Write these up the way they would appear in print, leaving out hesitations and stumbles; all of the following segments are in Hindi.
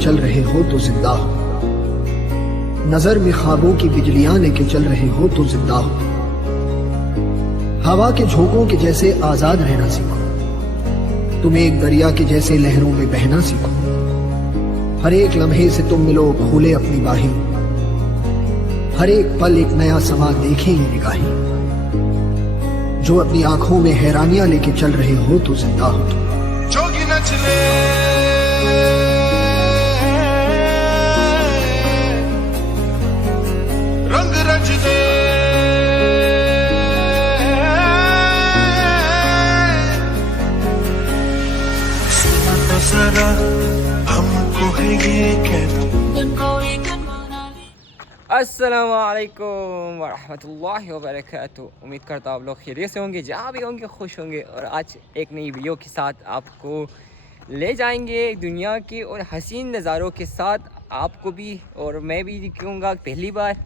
चल रहे हो तो जिंदा हो, नजर में ख्वाबों की बिजलियां लेके चल रहे हो तो जिंदा हो। हवा के झोंकों के जैसे आजाद रहना सीखो, तुम एक दरिया के जैसे लहरों में बहना सीखो। हर एक लम्हे से तुम मिलो खोले अपनी बाहें, हर एक पल एक नया समा देखें ये निगाहें। जो अपनी आंखों में हैरानियां लेके चल रहे हो तो जिंदा हो तुम। जोगी नचले रंग रच दे, सुना तो जरा हमको है ये कहना। अस्सलामु अलैकुम वरहमतुल्लाहि वबरकातुहू। उम्मीद करता हूँ आप लोग खैरियत से होंगे, जहाँ भी होंगे खुश होंगे। और आज एक नई वीडियो के साथ आपको ले जाएंगे दुनिया के और हसीन नज़ारों के साथ, आपको भी और मैं भी दिखाऊंगा पहली बार।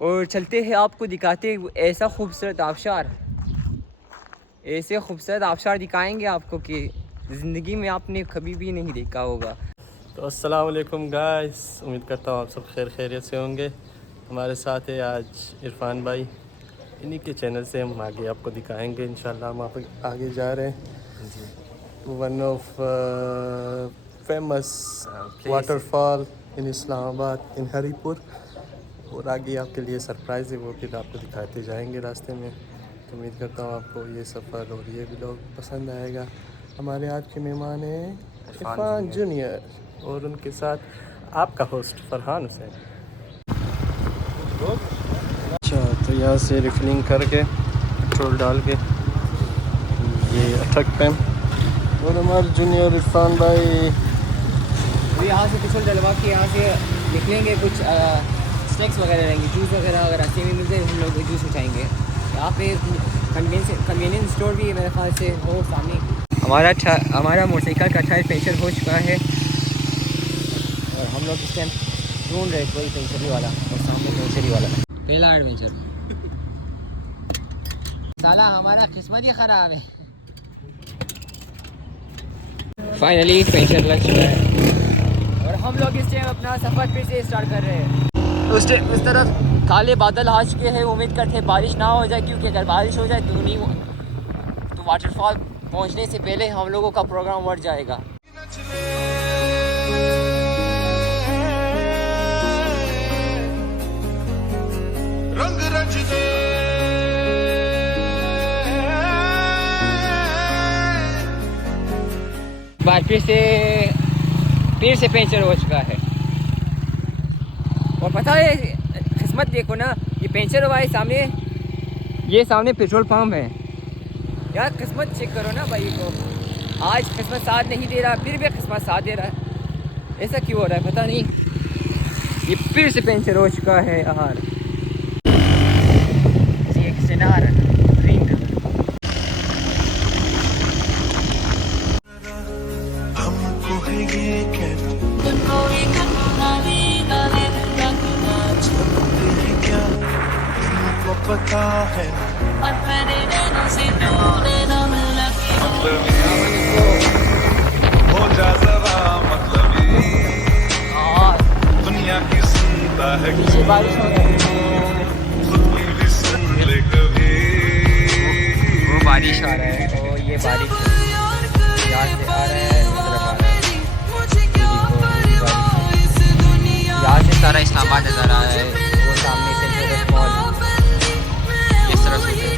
और चलते हैं आपको दिखाते ऐसा खूबसूरत आबशार, ऐसे खूबसूरत आबशार दिखाएंगे आपको कि ज़िंदगी में आपने कभी भी नहीं देखा होगा। तो अस्सलाम वालेकुम गाइस, उम्मीद करता हूँ आप सब खैरियत से होंगे। हमारे साथ है आज इरफान भाई, इन्हीं के चैनल से हम आगे आपको दिखाएंगे इंशाल्लाह। हम आप आगे जा रहे हैं one of famous waterfall in Islamabad in Haripur, और आगे आपके लिए सरप्राइज़ है, वो फिर आपको दिखाते जाएंगे रास्ते में। तो उम्मीद करता हूँ आपको ये सफ़र और ये व्लॉग पसंद आएगा। हमारे आज के मेहमान हैं इरफान जूनियर और उनके साथ आपका होस्ट फरहान हुसैन। अच्छा, तो यहाँ से रिफिलिंग करके पेट्रोल डाल के ये ट्रक पे, और हमारे जूनियर इरफान भाई तो यहाँ से पेट्रोल डलवा के यहाँ से निकलेंगे। कुछ स्नैक्स वगैरह रहेंगे, जूस वगैरह अगर रास्ते में मिलते हम लोग जूस उठाएंगे। यहाँ पे कन्वीनियंस स्टोर भी मेरे ख्याल से हो सामने। हमारा मोटरसाइकिल का टायर पंचर हो चुका है और हम लोग इस टाइम ढूंढ रहे कोई पंचरी वाला, और सामने पंचरी वाला पहला एडवेंचर। साला हमारा किस्मत ही ख़राब है। फाइनली पंचर लग चुका है और हम लोग इस टाइम अपना सफ़र फिर से स्टार्ट कर रहे हैं। उस तरफ काले बादल आ चुके हैं, उम्मीद करते हैं बारिश ना हो जाए, क्योंकि अगर बारिश हो जाए तो वाटरफॉल पहुंचने से पहले हम लोगों का प्रोग्राम बढ़ जाएगा। रंग रच दे, बार फिर से पंचर हो चुका है। और पता है किस्मत देखो ना, ये पंचर हुआ है सामने, ये सामने पेट्रोल पंप है। यार किस्मत चेक करो ना भाई को, आज किस्मत साथ नहीं दे रहा, फिर भी किस्मत साथ दे रहा है। ऐसा क्यों हो रहा है पता नहीं। ये फिर से पंचर हो चुका है यार। एक सिनार ग्रीन हमको है ये कहना। क्या इनको पता है हो जा जरा मतलबी, दुनिया की सुनता है पीछे बारिश हो रही खुद की भी सुन ले कभी। वो बारिश आ रहा है, और ये बारिश यहाँ से आ रहा है, इस तरफ आ रहा है। यहाँ से सारा इस्लामाबाद नज़र आ रहा है, वो सामने से मॉल इस तरफ से।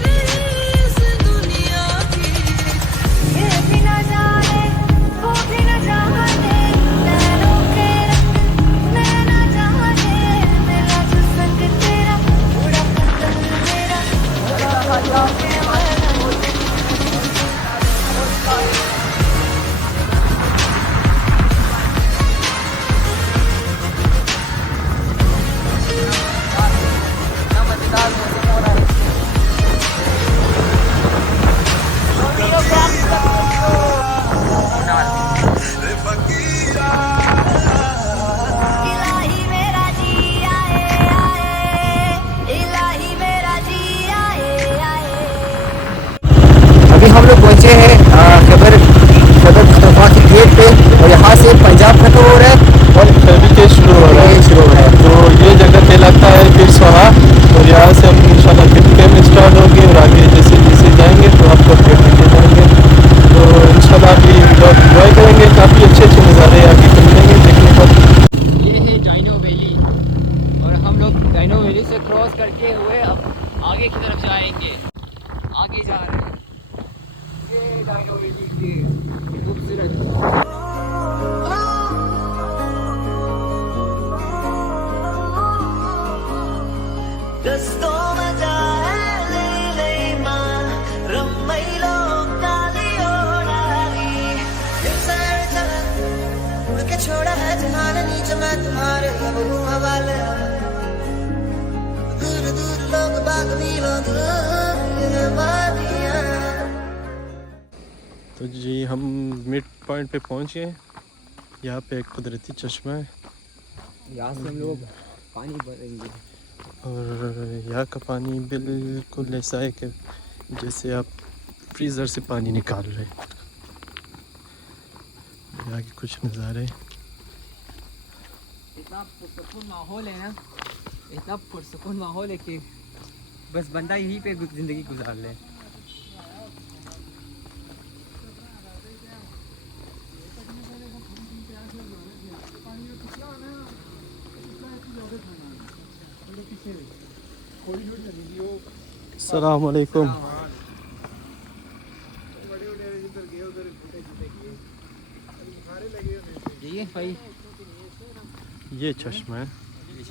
छोड़ा है जहान नीचे मैं तुम्हारे अब हूँ हवाले दूर दूर लोग बाग मीलों दूर वादियाँ। तो जी हम मिड पॉइंट पे पहुँच गए। यहाँ पे एक कुदरती चश्मा है यहाँ से हम लोग पानी भरेंगे। और यहाँ का पानी बिल्कुल ऐसा है कि जैसे आप फ्रीज़र से पानी निकाल रहे हैं। यहाँ के कुछ नज़ारे। इतना पुरसकून माहौल है ना, इतना पुरसकून माहौल है कि बस बंदा यहीं पे ज़िंदगी गुजार ले। अस्सलाम वालेकुम। ये भाई ये चश्मा है,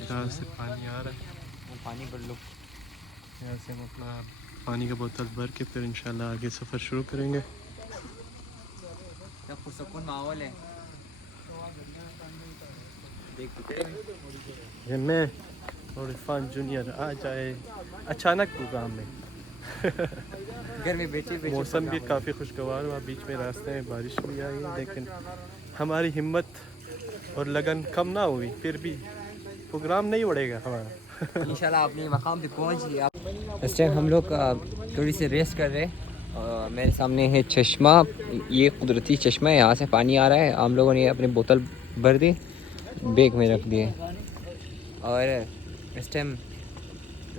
यहाँ से पानी आ रहा है। वो पानी भर लो। यहाँ से हम अपना पानी का बोतल भर के फिर इंशाल्लाह आगे सफ़र शुरू करेंगे। क्या पुरसकून माहौल है। देख ये मैं और इरफान जूनियर आ जाए अचानक प्रोग्राम में। घर में बैठे मौसम भी काफ़ी खुशगवार हुआ, बीच में रास्ते में बारिश भी आई, लेकिन हमारी हिम्मत और लगन कम ना हुई, फिर भी प्रोग्राम नहीं उड़ेगा हमारा। इंशाल्लाह अपने मकाम पे पहुंच गए। इस टाइम हम लोग थोड़ी सी रेस्ट कर रहे हैं। मेरे सामने है चश्मा, ये कुदरती चश्मा है, यहाँ से पानी आ रहा है। हम लोगों ने अपनी बोतल भर दी, बैग में रख दिए। और इस टाइम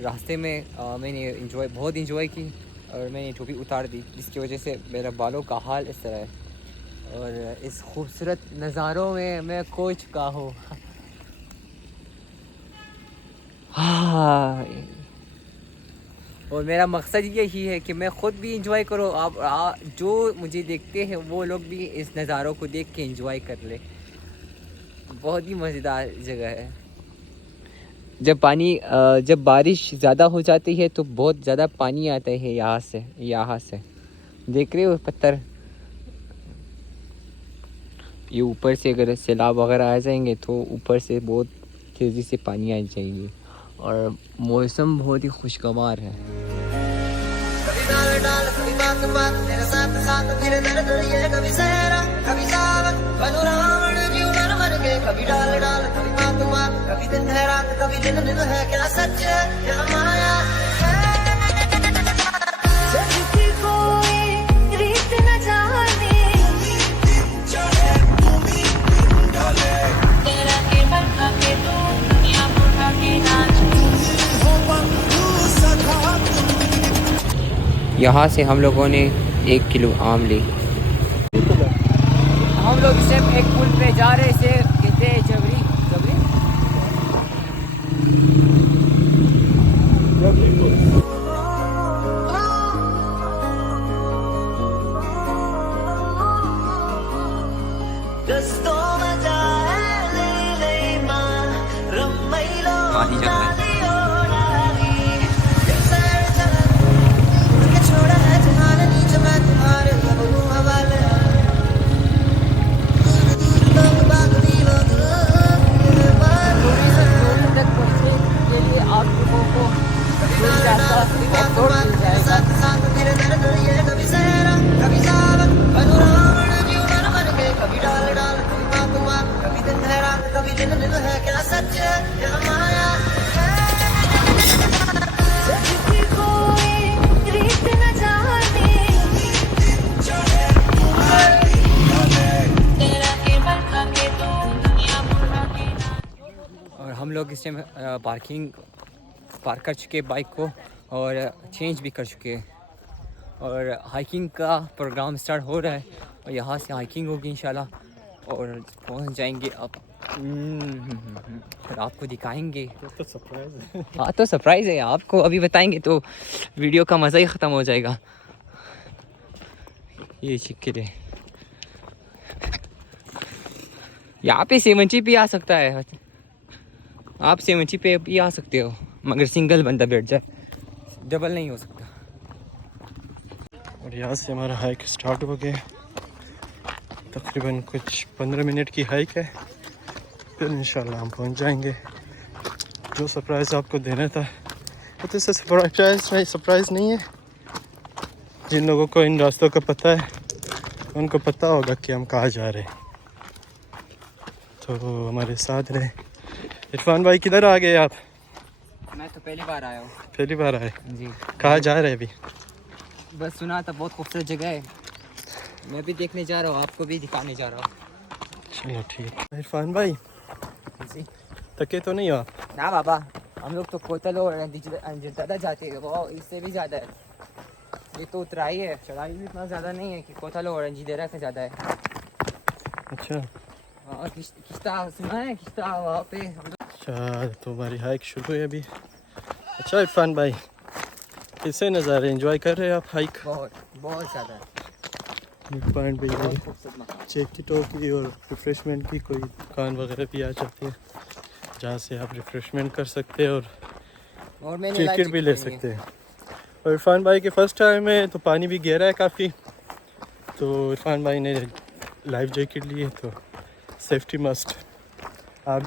रास्ते में मैंने बहुत इंजॉय की और मैंने टोपी उतार दी, जिसकी वजह से मेरा बालों का हाल इस तरह है। और इस खूबसूरत नज़ारों में मैं खो चुका हूँ। हाँ, और मेरा मकसद यही है कि मैं ख़ुद भी इंजॉय करूँ, आप जो मुझे देखते हैं वो लोग भी इस नज़ारों को देख के इंजॉय कर ले। बहुत ही मज़ेदार जगह है। जब बारिश ज़्यादा हो जाती है तो बहुत ज़्यादा पानी आता है यहाँ से देख रहे हो पत्थर। ये ऊपर से अगर सैलाब वगैरह आ जाएंगे तो ऊपर से बहुत तेज़ी से पानी आ जाएंगे और मौसम बहुत ही खुशगवार है। कभी डाल डाल कभी बात बात तेरे साथ साथ फिर दर्द ये कभी सहरा कभी सावन बनो रावण जीव नर मन के। कभी डाल डाल कभी बात बात कभी दिन है रात कभी दिन दिन है क्या सच है क्या माया सच्ची कोई रीत न जाने तेरा के बरखा के तू दुनिया बुढ़ा के नाच यहाँ से हम लोगों ने 1 किलो आम ली। हम लोग सिर्फ एक पुल पे जा रहे थे, कहते हैं जबरी आधी जगह छोड़ा है जहान नीचे मैं तुम्हारे अब हूँ हवाले दूर दूर लोग बाग मीलों दूर तक पहुँचने के लिए आप लोगों को साथ साथ फिर दर्द ये कभी सहरा कभी सावन बनो रावण जीव नर मन के। कभी डाल डाल कभी बात बात कभी दिन है रात कभी दिन दिन है क्या सच है क्या माया सच्ची कोई रीत न जाने तेरा के बरखा के तू दुनिया बुढ़ा के। और हम लोग इस टाइम पार्क कर चुके हैं बाइक को और चेंज भी कर चुके हैं और हाइकिंग का प्रोग्राम स्टार्ट हो रहा है और यहाँ से हाइकिंग होगी इंशाल्लाह और पहुँच जाएंगे अब। और आपको दिखाएंगे। तो सरप्राइज है। हाँ तो सरप्राइज़ है, आपको अभी बताएंगे तो वीडियो का मज़ा ही ख़त्म हो जाएगा। ये चिक्कर है, यहाँ पे सेमंची भी आ सकता है, आप सेमंची पे भी आ सकते हो। मगर सिंगल बंदा बैठ जाए, डबल नहीं हो सकता। और यहाँ से हमारा हाइक स्टार्ट हो गया। तकरीबन कुछ 15 मिनट की हाइक है, फिर इंशाल्लाह हम पहुँच जाएंगे। जो सरप्राइज़ आपको देना था वो तो सरप्राइज़ नहीं है। जिन लोगों को इन रास्तों का पता है उनको पता होगा कि हम कहाँ जा रहे हैं, तो हमारे साथ रहे। इरफान भाई किधर आ गए आप? मैं तो पहली बार आया हूँ। पहली बार आए? जी। कहाँ जा रहे हैं अभी? बस सुना था बहुत खूबसूरत जगह है, मैं भी देखने जा रहा हूँ, आपको भी दिखाने जा रहा हूँ। चलो ठीक। इरफान भाई जी। थके तो नहीं हो आप? ना बाबा, हम लोग तो कोतल और ज़्यादा जाते हैं, वो इससे भी ज़्यादा है। ये तो उतराई है, चढ़ाई भी इतना ज़्यादा नहीं है कि कोतल और रंजीदेरा का ज़्यादा है। अच्छा। और किश्ता सुना है, किश्ता वहाँ पे हम लोग। अच्छा, तो हमारी हाइक शुरू है अभी। अच्छा इरफान भाई, कैसे नज़ारे एंजॉय कर रहे हैं आप हाइक? बहुत बहुत ज़्यादा इरफान भाई बहुत खूबसूरत मकान। जैकेटों की और रिफ़्रेशमेंट की कोई दुकान वगैरह भी आ जाती है जहाँ से आप रिफ़्रेशमेंट कर सकते हैं और मैंने जैकेट भी ले सकते हैं। और इरफान भाई के फर्स्ट टाइम है तो पानी भी गहरा है काफ़ी, तो इरफान भाई ने लाइफ जैकेट ली है, तो सेफ्टी मस्ट। आप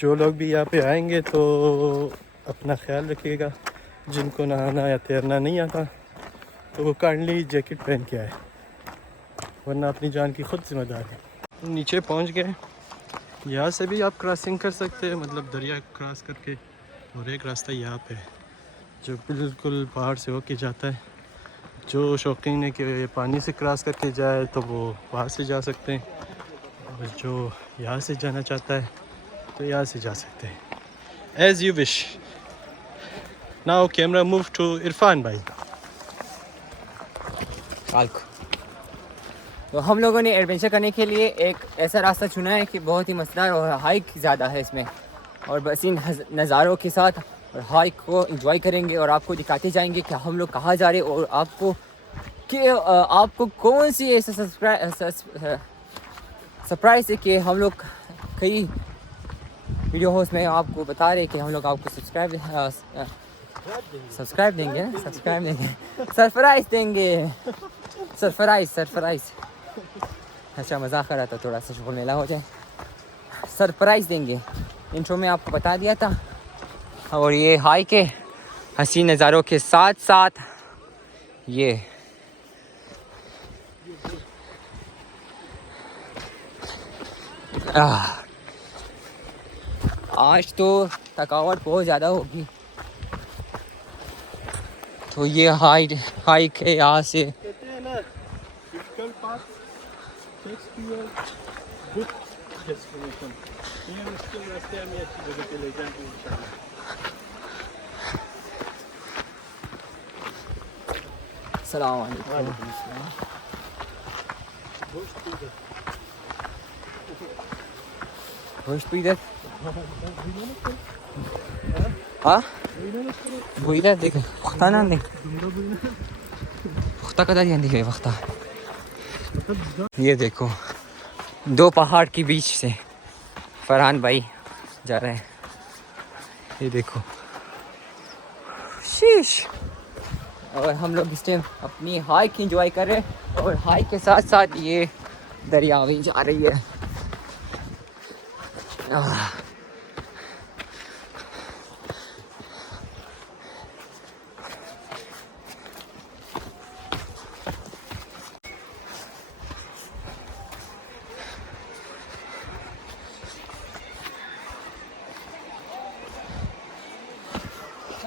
जो लोग भी यहाँ पे आएंगे तो अपना ख्याल रखिएगा। जिनको नहाना या तैरना नहीं आता तो वो काइंडली जैकेट पहन के आए, वरना अपनी जान की खुद जिम्मेदार है। नीचे पहुँच गए, यहाँ से भी आप क्रॉसिंग कर सकते हैं, मतलब दरिया क्रॉस करके। और एक रास्ता यहाँ पे जो बिल्कुल पहाड़ से होके जाता है। जो शौकीन है कि पानी से क्रॉस करके जाए तो वो वहाँ से जा सकते हैं, और जो यहाँ से जाना चाहता है तो यहाँ से जा सकते हैं। As you wish. Now camera move to Irfan भाई। तो हम लोगों ने एडवेंचर करने के लिए एक ऐसा रास्ता चुना है कि बहुत ही मज़ेदार और हाइक ज़्यादा है इसमें, और बस इन नज़ारों के साथ और हाइक को एंजॉय करेंगे और आपको दिखाते जाएंगे कि हम लोग कहाँ जा रहे हैं, और आपको कौन सी ऐसा सरप्राइज़ है कि हम लोग कई वीडियोस में आपको बता रहे कि हम लोग आपको सब्सक्राइब देंगे, सरप्राइज़ देंगे, सरप्राइज़। अच्छा मजाक कर रहा था, थोड़ा सा शुक्र मेला हो जाए। सरप्राइज़ देंगे, इंट्रो में आपको बता दिया था। और ये हाइक है हसीन नज़ारों के साथ साथ। ये आज तो थकावट बहुत ज़्यादा होगी, तो ये हाइक है यहाँ से। अस्सलाम वालेकुम। गोश्त भी इधर, हाँ वो इधर देख वक्ता ना देख वक्ता कदा दिया दिखे वक्ता। ये देखो दो पहाड़ के बीच से फरहान भाई जा रहे हैं, ये देखो शीश। और हम लोग इस टाइम अपनी हाइक एंजॉय कर रहे हैं, और हाइक के साथ साथ ये दरिया भी जा रही है।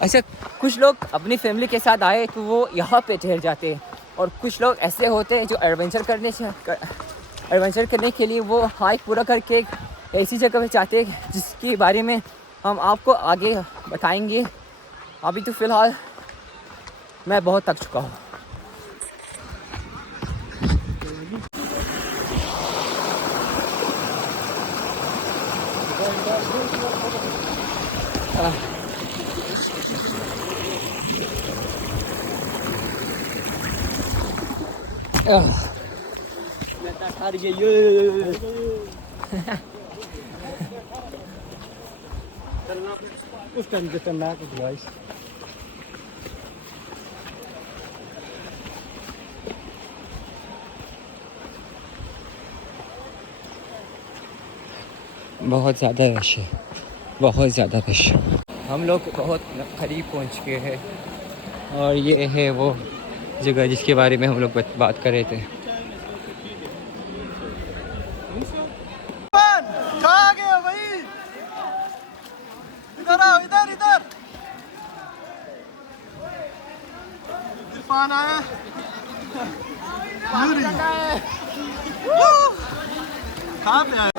अच्छा, कुछ लोग अपनी फैमिली के साथ आए तो वो यहाँ पे ठहर जाते हैं, और कुछ लोग ऐसे होते हैं जो एडवेंचर करने के लिए वो हाइक पूरा करके एक ऐसी जगह पे जाते हैं जिसके बारे में हम आपको आगे बताएंगे। अभी तो फ़िलहाल मैं बहुत थक चुका हूँ। उस टाइम के टाइम ना कुछ गाइस बहुत ज़्यादा रश है, बहुत ज़्यादा रश। हम लोग बहुत करीब पहुंच गए हैं और ये है वो जगह जिसके बारे में हम लोग बात कर रहे थे। कहाँ गए भाई? इधर आओ, इधर इधर। इरफान आया। नूरी। कहाँ पे आया?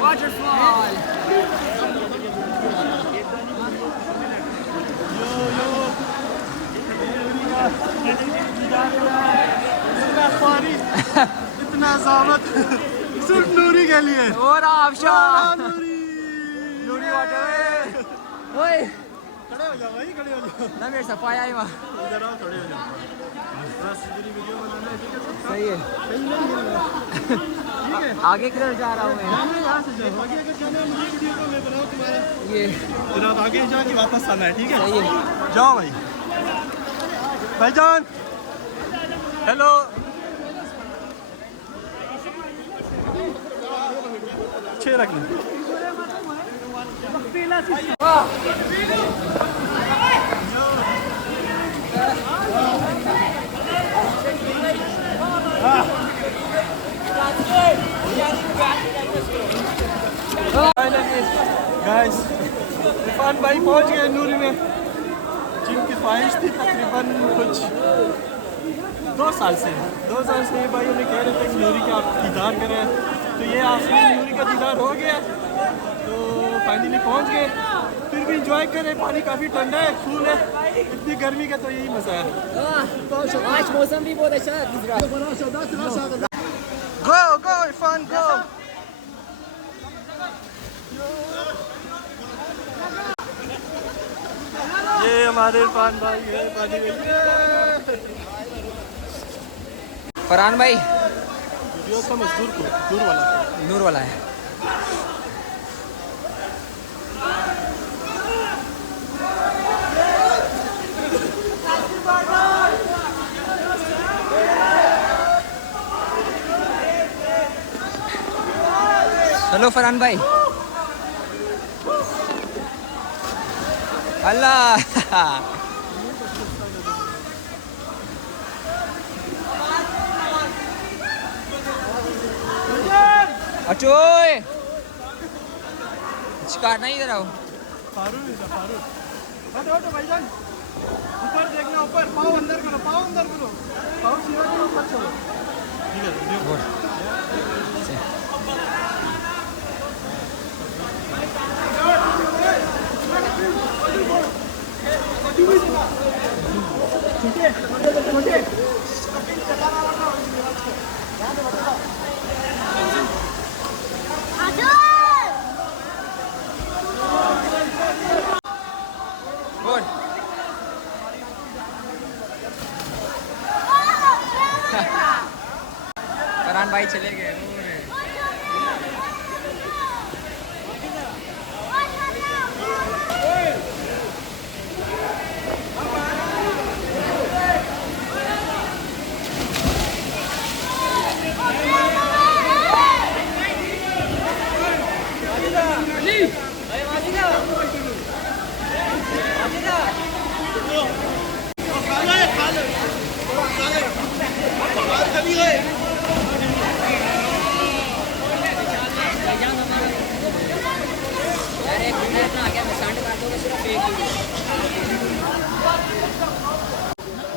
वाटरफॉल। इतना ज़ामत सिर्फ नूरी के लिए। और आफशान नूरी वाटर। ओए खड़े हो जाओ भाई, खड़े हो जाओ। ना मेरे सफाया ही वहाँ। इधर आओ, खड़े हो जाओ। बस इधर वीडियो बनाना है, ठीक है? सही है। आगे किधर जा रहा हूँ मैं? यहाँ से जाओ, आगे अगर जाना है मुझे वीडियो को मैं बनाऊँ तुम्हारा। ये फिर आप आगे जाके वापस आना है, ठीक है? सही है। जाओ भाई। भाईजान हेलो। अच्छे रखना। गाइस इरफान भाई पहुंच गए नूरी में, जिनकी ख्वाहिश थी तकरीबन कुछ 2 साल से ये भाई उन्हें कह रहे थे कि नूरी का आप दीदार करें, तो ये आखिरी नूरी का दीदार हो गया, तो फाइनली पहुंच गए। फिर भी इंजॉय करें, पानी काफ़ी ठंडा है, कूल है, इतनी गर्मी का तो यही मज़ा है। आज मौसम भी बहुत अच्छा है। गो गो इरफान गो। ये हमारे इरफान भाई है, पानी में। फरहान भाई वीडियो का मजदूर को दूर वाला नूर वाला है। हेलो फरहान भाई। अल्लाह अचोय शिकार नहीं इधर आओ। फारूक हटो हटो भाईजान, ऊपर देखना, ऊपर पाँव अंदर करो, पाँव सीधा करो, ऊपर चलो, ठीक है? देखो बोल फरहान भाई चले गए।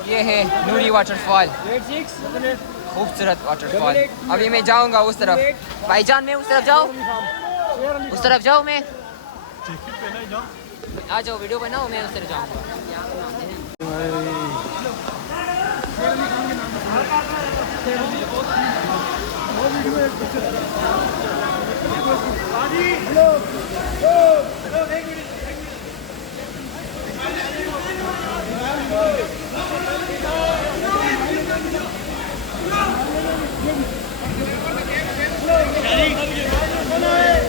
ये है नूरी वाटरफॉल, खूबसूरत वाटरफॉल। अभी मैं जाऊंगा उस तरफ। भाईजान मैं उस तरफ जाऊँ, उस तरफ जाऊँ मैं? आ जाओ वीडियो बनाओ, मैं उस तरफ जाऊँगा।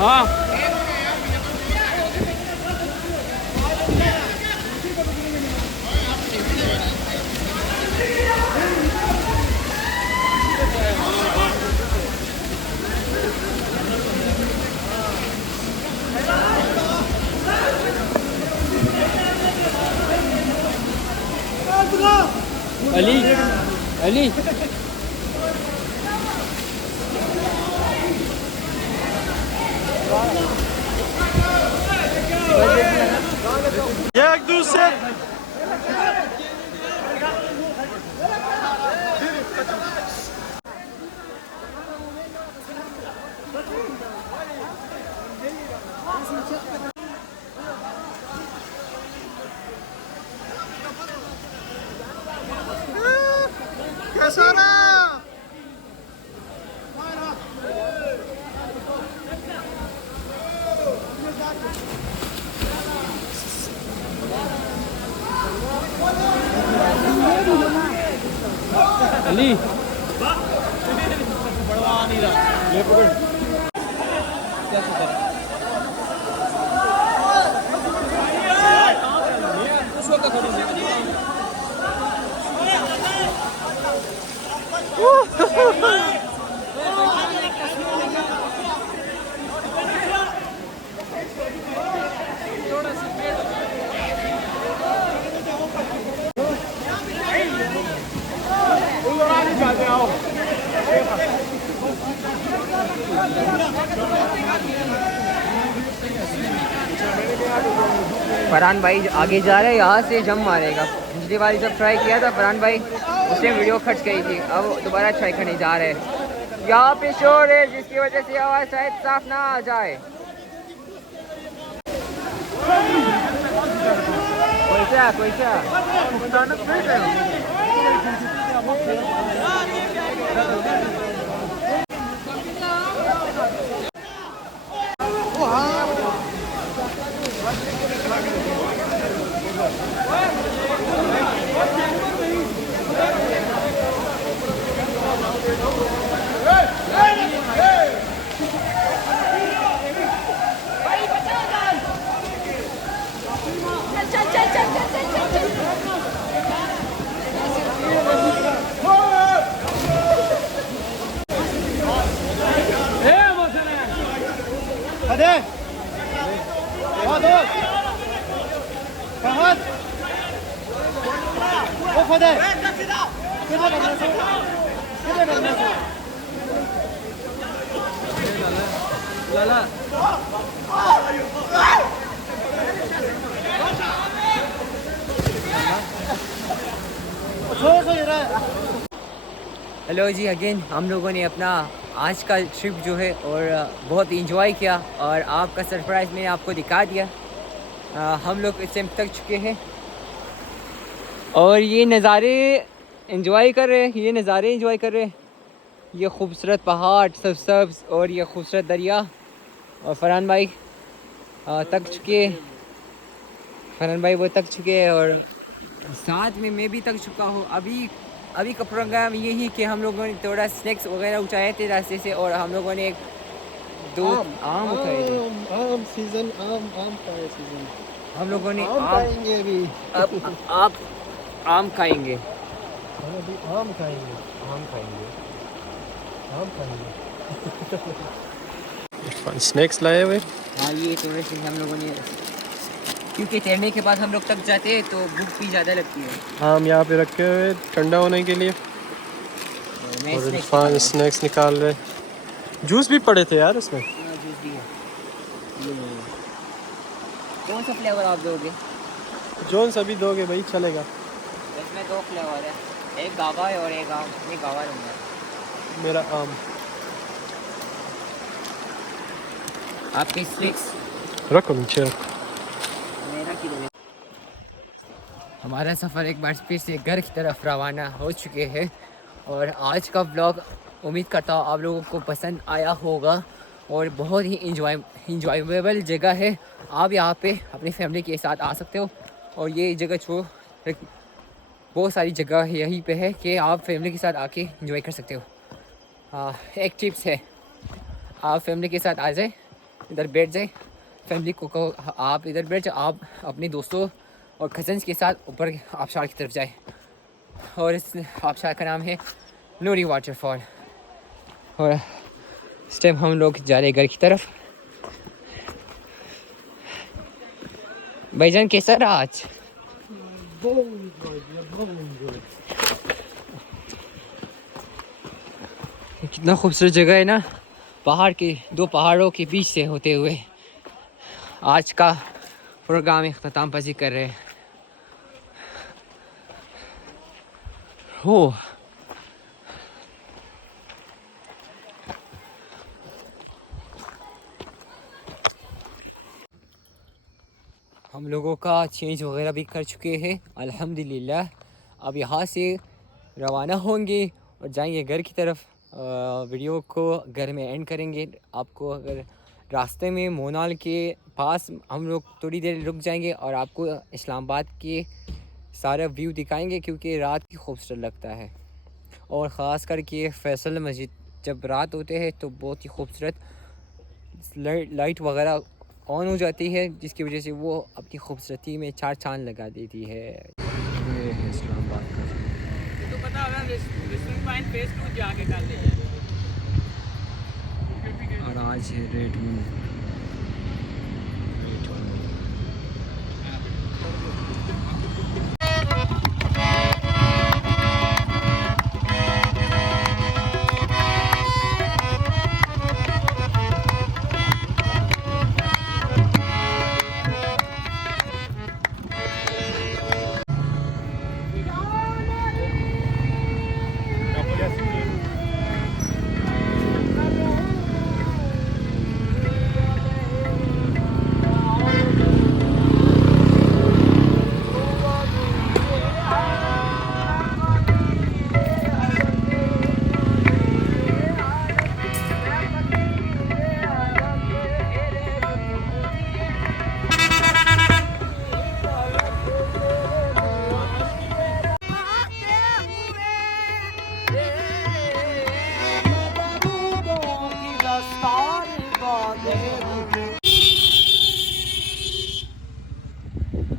हाँ अली अली एक दूसरे अली ये पकड़ फरहान भाई आगे जा रहे हैं, यहाँ से जम मारेगा। पिछली बार जब ट्राई किया था फरहान भाई, उसने वीडियो खर्च गई थी, अब दोबारा ट्राई करने जा रहे हैं। यहाँ पे शोर है जिसकी वजह से आवाज़ शायद साफ ना आ जाए। कोई हेलो जी, अगेन हम लोगों ने अपना आज का ट्रिप जो है और बहुत इंजॉय किया और आपका सरप्राइज़ मैंने आपको दिखा दिया। हम लोग इससे थक चुके हैं और ये नज़ारे एंजॉय कर रहे हैं, ये खूबसूरत पहाड़ सब्ज़ और ये खूबसूरत दरिया। और फरहान भाई थक चुके हैं और साथ में मैं भी थक चुका हूँ। अभी का प्रोग्राम यही कि हम लोगों ने थोड़ा स्नैक्स वगैरह उठाए थे रास्ते से और हम लोगों ने दो आम उठाए थे। आम सीजन आम का है सीजन। हम लोगों ने आम खाएंगे अभी। अब आप आम खाएंगे। हम अभी आम खाएंगे। स्नैक्स लाए हुए। हाँ, ये थोड़े से हम लोगों ने, क्योंकि तैरने के बाद हम लोग थक जाते हैं तो भूख भी ज़्यादा लगती है। आम यहाँ पे रखे हुए ठंडा होने के लिए तो और इरफान स्नैक्स निकाल रहे। जूस भी पड़े थे यार उसमें। जूस भी है। कौन सा फ्लेवर आप दोगे? जोन सभी दोगे भाई, चलेगा। इसमें 2 फ्लेवर है, एक गावा है और एक आम। ये गावा लूँगा। मेरा आम। आपके स्टिक्स रखो नीचे रखो। हमारा सफ़र एक बार फिर से घर की तरफ रवाना हो चुके हैं और आज का व्लॉग उम्मीद करता हूँ आप लोगों को पसंद आया होगा और बहुत ही इंजॉयबल जगह है। आप यहाँ पे अपनी फैमिली के साथ आ सकते हो और ये जगह जो बहुत सारी जगह यहीं पे है कि आप फैमिली के साथ आके एंजॉय कर सकते हो। एक टिप्स है, आप फैमिली के साथ आ जाए इधर बैठ जाए, फैमिली को कहो आप इधर बैठ जाओ, आप अपने दोस्तों और कज़न्स के साथ ऊपर आबशार की तरफ जाए। और इस आबशार का नाम है नूरी वाटरफॉल। और इस टाइम हम लोग जा रहे घर की तरफ। भाईजान कैसा रहा आज? कितना खूबसूरत जगह है ना, पहाड़ के दो पहाड़ों के बीच से होते हुए आज का प्रोग्राम इख्तिताम पजी कर रहे हैं। हो हम लोगों का चेंज वगैरह भी कर चुके हैं अल्हम्दुलिल्लाह। अब यहाँ से रवाना होंगे और जाएंगे घर की तरफ। वीडियो को घर में एंड करेंगे। आपको अगर रास्ते में मोनाल के पास हम लोग थोड़ी देर रुक जाएंगे और आपको इस्लामाबाद के सारा व्यू दिखाएंगे, क्योंकि रात की खूबसूरत लगता है। और ख़ास करके फैसल मस्जिद जब रात होते हैं तो बहुत ही खूबसूरत लाइट वगैरह ऑन हो जाती है, जिसकी वजह से वो अपनी खूबसूरती में चार चांद लगा देती है। ये है इस्लामाबाद का। तो पता है फेस 2 जाके कर ले। और आज है रेड मून।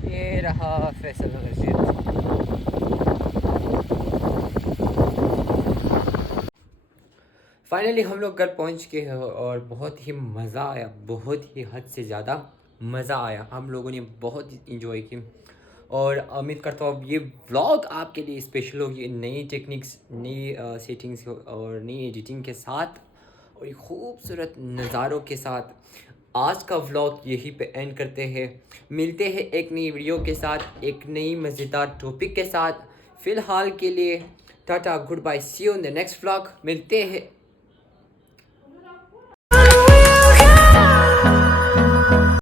ये रहा फैसल मस्जिद। फाइनली हम लोग घर पहुंच गए हैं और बहुत ही मज़ा आया, बहुत ही हद से ज़्यादा मज़ा आया। हम लोगों ने बहुत ही इंजॉय की और उम्मीद करता हूँ ये व्लॉग आपके लिए स्पेशल होगी, नई टेक्निक्स, नई सेटिंग्स और नई एडिटिंग के साथ और खूबसूरत नज़ारों के साथ। आज का व्लॉग यहीं पे एंड करते हैं। मिलते हैं एक नई वीडियो के साथ, एक नई मज़ेदार टॉपिक के साथ। फ़िलहाल के लिए tata, good bye, see you in the next vlog. मिलते हैं